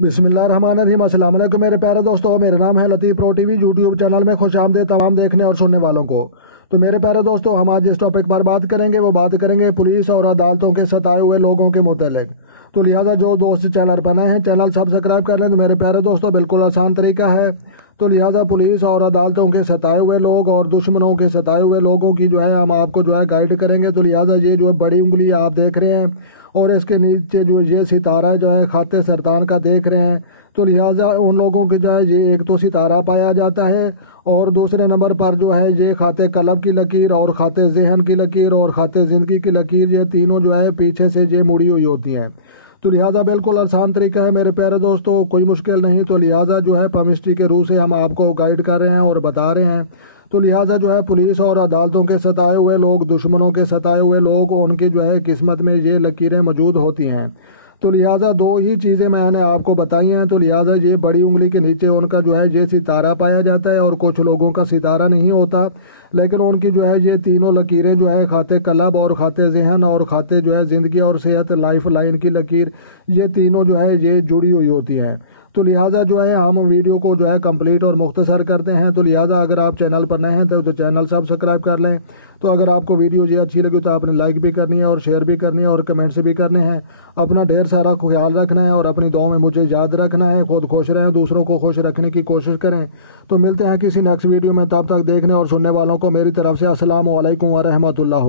बिस्मिल्लाहिर्रहमानिर्रहीम। अस्सलाम वालेकुम मेरे प्यारे दोस्तों, मेरा नाम है लतीफ़ प्रो टीवी। यूट्यूब चैनल में खुश आमदीद तमाम देखने और सुनने वालों को। तो मेरे प्यारे दोस्तों, हम आज जिस टॉपिक पर बात करेंगे वो बात करेंगे पुलिस और अदालतों के सताए हुए लोगों के मुतालिक। तो लिहाजा जो दोस्त चैनल पर नए हैं चैनल सब्सक्राइब कर लें। तो मेरे प्यारे दोस्तों, बिल्कुल आसान तरीका है। तो लिहाजा पुलिस और अदालतों के सताए हुए लोग और दुश्मनों के सताए हुए लोगों की जो है हम आपको जो है गाइड करेंगे। तो लिहाजा ये जो है बड़ी उंगली आप देख रहे हैं और इसके नीचे जो ये सितारा जो है खाते सरतान का देख रहे हैं। तो लिहाजा उन लोगों के जो है ये एक तो सितारा पाया जाता है और दूसरे नंबर पर जो है ये खाते कलब की लकीर और खाते जहन की लकीर और खाते ज़िंदगी की लकीर, ये तीनों जो है पीछे से ये मुड़ी हुई होती हैं। तो लिहाजा बिल्कुल आसान तरीका है मेरे प्यारे दोस्तों, कोई मुश्किल नहीं। तो लिहाजा जो है पमिस्ट्री के रूह से हम आपको गाइड कर रहे हैं और बता रहे हैं। तो लिहाजा जो है पुलिस और अदालतों के सताए हुए लोग, दुश्मनों के सताए हुए लोग, उनकी जो है किस्मत में ये लकीरें मौजूद होती हैं। तो लिहाजा दो ही चीज़ें मैंने आपको बताई हैं। तो लिहाजा ये बड़ी उंगली के नीचे उनका जो है ये सितारा पाया जाता है और कुछ लोगों का सितारा नहीं होता, लेकिन उनकी जो है ये तीनों लकीरें जो है खाते कलब और खाते जहन और खाते जो है ज़िंदगी और सेहत लाइफ लाइन की लकीर, ये तीनों जो है ये जुड़ी हुई होती हैं। तो लिहाजा जो है हम वीडियो को जो है कंप्लीट और मुख्तसर करते हैं। तो लिहाजा अगर आप चैनल पर नए हैं तो चैनल सब्सक्राइब कर लें। तो अगर आपको वीडियो ये अच्छी लगी तो आपने लाइक भी करनी है और शेयर भी करनी है और कमेंट्स भी करने हैं। अपना ढेर सारा ख्याल रखना है और अपनी दुआ में मुझे याद रखना है। खुद खुश रहें, दूसरों को खुश रखने की कोशिश करें। तो मिलते हैं किसी नेक्स्ट वीडियो में, तब तक देखने और सुनने वालों को मेरी तरफ से अस्सलाम वालेकुम व रहमतुल्लाह।